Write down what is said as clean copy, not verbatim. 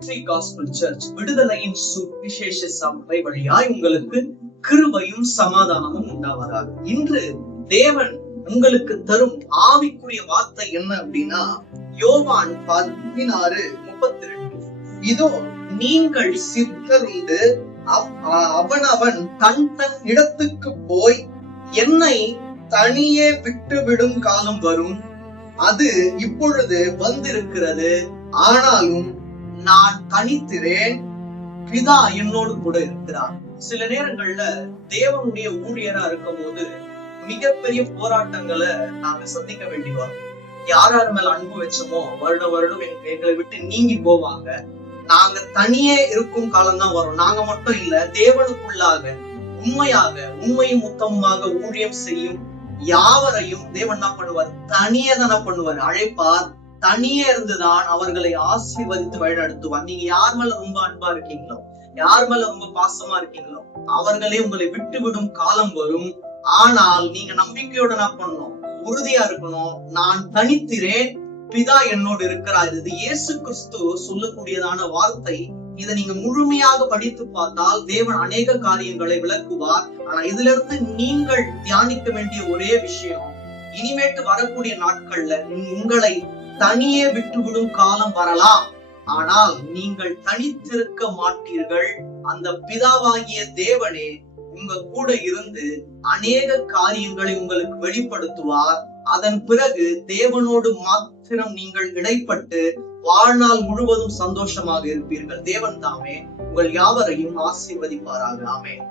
Gospel search விடுதலையின் சுவிசேஷ சபை வழியாய் உங்களுக்கு கிருபையும் சமாதானமும் உண்டாவதாக. இன்று தேவன் உங்களுக்கு தரும் ஆவிக்குரிய வார்த்தை என்ன அப்படின்னா, யோவான் 16:32. இதோ நீங்கள் சித்தருந்து அவனவன் தன் தன் இடத்துக்கு போய் என்னை தனியே விட்டு விடும் காலம் வரும், அது இப்பொழுது வந்திருக்கிறது. ஆனாலும் நான் தனித்திரேன், பிதா என்னோடு கூட இருக்கிறார். சில நேரங்கள்ல தேவனுடைய ஊழியரா இருக்கும் போது மிகப்பெரிய போராட்டங்களை நாங்க சந்திக்க வேண்டி வரும். யார் மேல அன்பு வச்சோமோ வருடம் எங்களை விட்டு நீங்கி போவாங்க. நாங்க தனியே இருக்கும் காலம் தான் வரும். நாங்க மட்டும் இல்ல, தேவனுக்குள்ளாக உண்மையும் உத்தமமாக ஊழியம் செய்யும் யாவரையும் தேவன் என்ன பண்ணுவார்? தனியே தானே பண்ணுவார், அழைப்பார். தனியே இருந்துதான் அவர்களை ஆசீர்வதித்து வழிநடத்துவார். நீங்க யார் மேல ரொம்ப அன்பா இருக்கீங்களோ, யார் மேல ரொம்ப பாசமா இருக்கீங்களோ, அவர்களே உங்களை விட்டு விடும் காலம் வரும். ஆனால் நீங்க நம்பிக்கையோட என்ன பண்ணணும்? உறுதியா இருக்கணும். நான் தனித்திரேன், பிதா என்னோடு இருக்கிறார். இது இயேசு கிறிஸ்து சொல்லக்கூடியதான வார்த்தை. இதை நீங்க முழுமையாக படித்து பார்த்தால் தேவன் அநேக காரியங்களை விளக்குவார். ஆனா இதுல இருந்து நீங்கள் தியானிக்க வேண்டிய ஒரே விஷயம், இனிமேட்டு வரக்கூடிய நாட்கள்ல உங்களை தனியே விட்டுவிடும் காலம் வரலாம். ஆனால் நீங்கள் தனித்திருக்க மாட்டீர்கள். அந்த பிதாவாகிய தேவனே உங்க கூட இருந்து அநேக காரியங்களை உங்களுக்கு வெளிப்படுத்துவார். அதன் பிறகு தேவனோடு மாத்திரம் நீங்கள் இடைப்பட்டு வாழ்நாள் முழுவதும் சந்தோஷமாக இருப்பீர்கள். தேவன் தாமே உங்கள் யாவரையும் ஆசீர்வதிப்பாராக. ஆமென்.